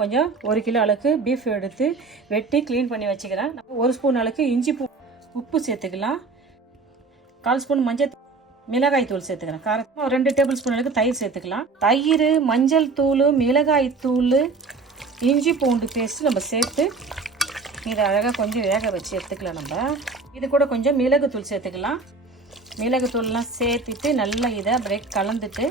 கொஞ்சம் 1 கிலோ அளவுக்கு பீஃப் எடுத்து வெட்டி க்ளீன் பண்ணி வச்சுக்கிறேன். 1 ஸ்பூன் அளவுக்கு இஞ்சி உப்பு சேர்த்துக்கலாம். 1/4 ஸ்பூன் மஞ்சள் மிளகாய் தூள் சேர்த்துக்கிறேன். காரம் 2 டேபிள் ஸ்பூன் அளவுக்கு தயிர் சேர்த்துக்கலாம். தயிர், மஞ்சள் தூள், மிளகாய் தூள், இஞ்சி பூண்டு பேஸ்ட் நம்ம சேர்த்து இதை அழகாக கொஞ்சம் வேக வச்சு எடுத்துக்கலாம். நம்ம இது கூட கொஞ்சம் மிளகுத்தூள் சேர்த்துக்கலாம். மிளகுத்தூள்லாம் சேர்த்துட்டு நல்லா இதை பிரேக் கலந்துட்டு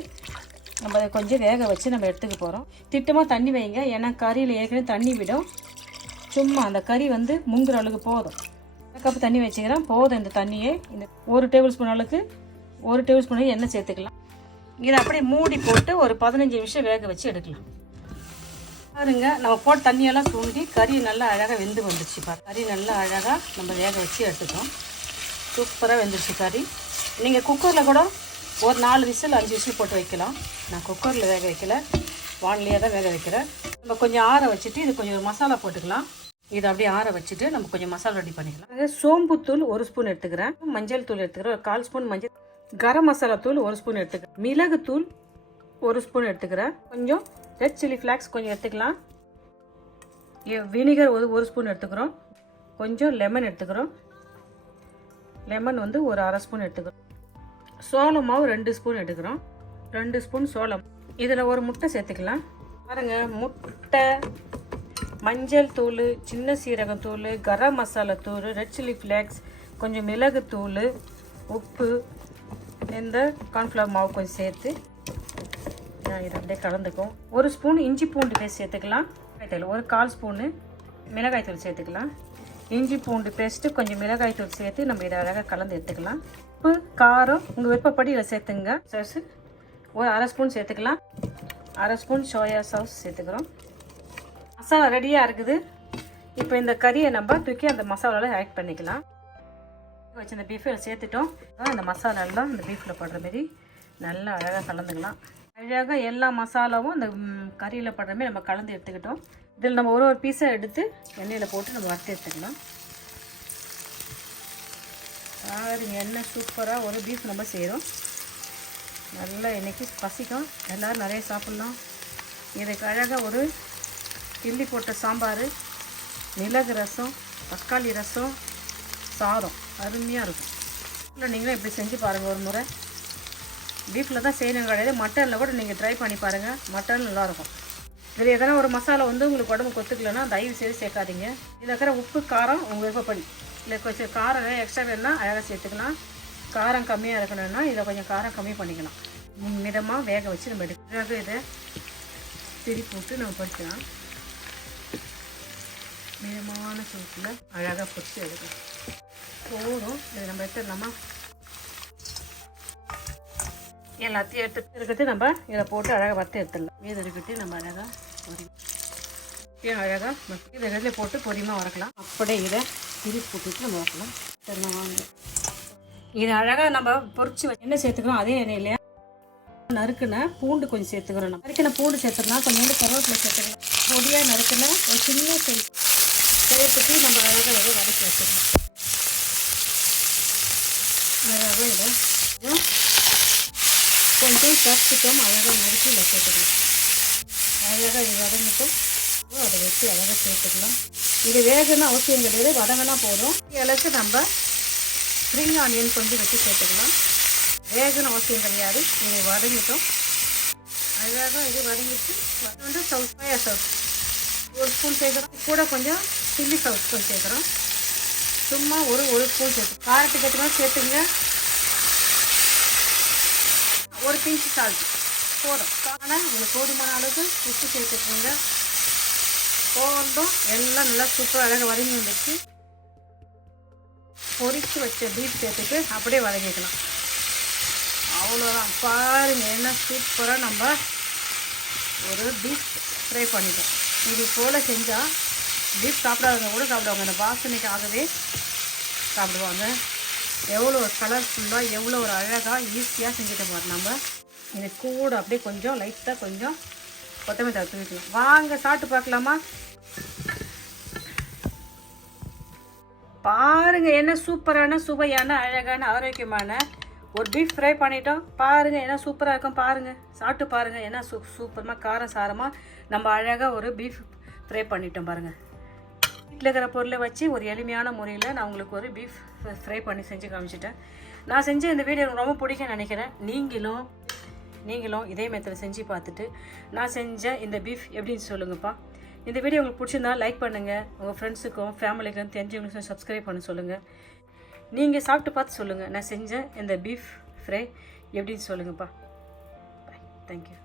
நம்ம அதை கொஞ்சம் வேக வச்சு நம்ம எடுத்துக்க போகிறோம். திட்டமாக தண்ணி வைங்க, ஏன்னா கறியில் ஏற்கனவே தண்ணி விடும். சும்மா அந்த கறி முங்குற அளவுக்கு போதும். 1 கப் தண்ணி வச்சுக்கிறேன். போதும் இந்த தண்ணியே. இந்த 1 டேபிள் ஸ்பூன் அளவுக்கு 1 டேபிள் ஸ்பூன் எண்ணெய் சேர்த்துக்கலாம். இதை அப்படியே மூடி போட்டு ஒரு 15 நிமிஷம் வேக வச்சு எடுக்கலாம். பாருங்க, நம்ம போட்ட தண்ணியெல்லாம் தூண்டி கறி நல்லா அழகாக வெந்து வந்துடுச்சு. கறி நல்லா அழகாக நம்ம வேக வச்சு எடுத்துட்டோம். சூப்பராக வெந்துடுச்சு கறி. நீங்கள் குக்கரில் கூட ஒரு 4 விசில் 5 விசில் போட்டு வைக்கலாம். நான் குக்கரில் வேக வைக்கல, வானிலையாக தான் வேக வைக்கிறேன். நம்ம கொஞ்சம் ஆற வச்சுட்டு இது கொஞ்சம் மசாலா போட்டுக்கலாம். இதை அப்படியே ஆற வச்சுட்டு நம்ம கொஞ்சம் மசாலா ரெடி பண்ணிக்கலாம். சோம்புத்தூள் 1 ஸ்பூன் எடுத்துக்கிறேன். மஞ்சள் தூள் எடுத்துக்கிறேன். ஒரு 1/4 ஸ்பூன் மஞ்சள். கரம் மசாலா தூள் 1 ஸ்பூன் எடுத்துக்கிறேன். மிளகுத்தூள் 1 ஸ்பூன் எடுத்துக்கிறேன். கொஞ்சம் ரெட் சில்லி ஃப்ளாக்ஸ் கொஞ்சம் எடுத்துக்கலாம். வினிகர் 1 ஸ்பூன் எடுத்துக்கிறோம். கொஞ்சம் லெமன் எடுத்துக்கிறோம். லெமன் ஒரு 1/2 ஸ்பூன் எடுத்துக்கிறோம். சோள மாவு 2 ஸ்பூன் எடுக்கிறோம். 2 ஸ்பூன் சோளம். இதில் ஒரு முட்டை சேர்த்துக்கலாம். பாருங்க, முட்டை, மஞ்சள் தூள், சின்ன சீரகம் தூள், கரம் மசாலா தூள், ரெட் சில்லி ஃப்ளேக்ஸ், கொஞ்சம் மிளகு தூள், உப்பு, இந்த கார்ன்ஃப்ளவர் மாவு கொஞ்சம் சேர்த்து இதை அப்படியே கலந்துக்கும். 1 ஸ்பூன் இஞ்சி பூண்டு பேஸ்ட் சேர்த்துக்கலாம். ஒரு 1/4 ஸ்பூனு மிளகாய் தூள் சேர்த்துக்கலாம். இஞ்சி பூண்டு பேஸ்ட்டு கொஞ்சம் மிளகாய் தூள் சேர்த்து நம்ம இதை அழகாக கலந்து எடுத்துக்கலாம். உப்பு, காரம் உங்கள் விருப்பப்படி இதில் சேர்த்துங்க. சாஸ் ஒரு 1/2 ஸ்பூன் சேர்த்துக்கலாம். 1/2 ஸ்பூன் சோயா சாஸ் சேர்த்துக்கிறோம். மசாலா ரெடியாக இருக்குது. இப்போ இந்த கறியை நம்ம தூக்கி அந்த மசாலாவில் ஆட் பண்ணிக்கலாம். வச்சு இந்த பீஃபில் சேர்த்துட்டோம். அந்த மசாலாலாம் இந்த பீஃபில் போடுற மாதிரி நல்லா அழகாக கலந்துக்கலாம். அழகாக எல்லா மசாலாவும் அந்த கறியில் படுற மாதிரி நம்ம கலந்து எடுத்துக்கிட்டோம். இதில் நம்ம ஒரு பீஸை எடுத்து எண்ணெயில் போட்டு நம்ம வறுத்து எடுத்துக்கலாம். பாருங்க, எண்ணெய் சூப்பராக ஒரு பீஃப் நம்ம செய்கிறோம். நல்லா இன்றைக்கி பசிக்கும், எல்லோரும் நிறைய சாப்பிட்லாம். இதுக்கு அழகாக ஒரு கிள்ளி போட்ட சாம்பார், மிளகு ரசம், தக்காளி ரசம், சாதம் அருமையாக இருக்கும். இல்லை நீங்களும் இப்படி செஞ்சு பாருங்கள் ஒரு முறை. பீஃபில் தான் செய்யணும் கிடையாது, மட்டனில் கூட நீங்கள் ட்ரை பண்ணி பாருங்கள். மட்டன் நல்லாயிருக்கும். இதில் எதனா ஒரு மசாலா உங்களுக்கு உடம்பு கொத்துக்கலன்னா தயவு செய்து சேர்க்காதீங்க. இதில் இருக்கிற உப்பு, காரம் உங்கள் விருப்பப்படி. இல்லை கொஞ்சம் காரம் எக்ஸ்ட்ரா வேணுன்னா அழகாக சேர்த்துக்கலாம். காரம் கம்மியாக இருக்கணும்னா இதை கொஞ்சம் காரம் கம்மி பண்ணிக்கலாம். மிதமாக வேக வச்சு நம்ம எடுக்க இதை திருப்பி விட்டு நம்ம பொரிக்கலாம். மிதமான சூட்டில் அழகாக பொரிச்சு எடுக்கலாம். போதும், இதை நம்ம எடுத்துடலாமா? எல்லாத்தையும் எடுத்துட்டு நம்ம இதை போட்டு அழகாக வறுத்து எடுத்துடலாம். மீது எடுத்துட்டு நம்ம அழகாக அழகாக இதை இதில் போட்டு பொரியமாக வறுக்கலாம். அப்படியே இதை திருப்பி போட்டுட்டு நம்ம வறுக்கலாம். சரிண்ணா, வாங்க. இதை அழகாக நம்ம பொரிச்சு என்ன சேர்த்துக்கிறோம் அதே எண்ணெயிலையா நறுக்குன பூண்டு கொஞ்சம் சேர்த்துக்கிறோம். நம்ம நறுக்கின பூண்டு சேர்த்துக்கலாம். கொஞ்சம் கருவேப்பிலை சேர்த்துக்கலாம். பொடியாக நறுக்குன ஒரு சின்ன சேர்த்துட்டு நம்ம அழகாக வந்து வதக்கி வச்சுக்கலாம். அழகாக இதை கொஞ்சம் கேப்சிகம் அழகாக நறுக்கி சேர்த்துக்கலாம். அழகாக இது வதங்கிட்டும் அதை வச்சு அழகாக சேர்த்துக்கலாம். இது வேகணும் அவசியம் கிடையாது, வதங்கினா போதும். இலக்கு நம்ம ஸ்ப்ரிங் ஆனியன் கொஞ்சம் வச்சு சேர்த்துக்கலாம். வேகணும் அவசியம் கிடையாது. இதை வதங்கிட்டோம். அழகாக இது வதங்கிட்டு சோயா சாஸ் 1 ஸ்பூன் சேர்க்குறோம். கூட கொஞ்சம் சில்லி சாஸ் கொஞ்சம் சேர்க்குறோம். சும்மா ஒரு ஸ்பூன் சேர்த்து காரத்துக்கு ஏற்றுக்கலாம் சேர்த்துங்க. ஒரு பிஞ்சு சால்ட் போதும். ஆனால் உங்களுக்கு போதுமான அளவுக்கு உப்பு சேர்த்துக்கோங்க. போதும். எல்லாம் நல்லா சூப்பராக அழகாக வதங்கி வந்துச்சு. பொரித்து வச்ச பீஃப் சேர்த்துட்டு அப்படியே வதங்கிக்கலாம். அவ்வளோதான். பாருங்கள், என்ன சூப்பராக நம்ம ஒரு பீஃப் ஃப்ரை பண்ணிட்டோம். இது போல் செஞ்சால் பீஃப் சாப்பிடாதவங்க கூட சாப்பிடுவாங்க. அந்த வாசனைக்காகவே சாப்பிடுவாங்க. எவ்வளோ ஒரு கலர்ஃபுல்லாக, எவ்வளோ ஒரு அழகாக ஈஸியாக செஞ்சுட்டு போகிறோம். நம்ம இது கூட அப்படியே கொஞ்சம் லைட்டாக கொஞ்சம் கொத்தமல்லி தழை தூவிக்கலாம். வாங்க சாப்பிட்டு பார்க்கலாமா? பாருங்கள், என்ன சூப்பரான சுவையான அழகான ஆரோக்கியமான ஒரு பீஃப் ஃப்ரை பண்ணிட்டோம். பாருங்கள், என்ன சூப்பராக இருக்கும். பாருங்கள், சாப்பிட்டு பாருங்கள். என்ன சூப்பரமாக காரம் சாரமாக நம்ம அழகாக ஒரு பீஃப் ஃப்ரை பண்ணிட்டோம் பாருங்கள். வீட்டில் இருக்கிற பொருளை வச்சு ஒரு எளிமையான முறையில் நான் உங்களுக்கு ஒரு பீஃப் ஃப்ரை பண்ணி செஞ்சு காமிச்சிட்டேன். நான் செஞ்ச இந்த வீடியோ எனக்கு ரொம்ப பிடிக்கும்னு நினைக்கிறேன். நீங்களும் இதே மெத்தட் செஞ்சு பார்த்துட்டு நான் செஞ்ச இந்த பீஃப் எப்படின்னு சொல்லுங்கப்பா. இந்த வீடியோ உங்களுக்கு பிடிச்சிருந்தா லைக் பண்ணுங்கள். உங்கள் ஃப்ரெண்ட்ஸுக்கும் ஃபேமிலிக்கும் தெரிஞ்சவங்களுக்கும் சப்ஸ்கிரைப் பண்ண சொல்லுங்கள். நீங்கள் சாப்பிட்டு பார்த்து சொல்லுங்கள் நான் செஞ்ச இந்த பீஃப் ஃப்ரை எப்படின்னு சொல்லுங்கப்பா. பாய். தேங்க்யூ.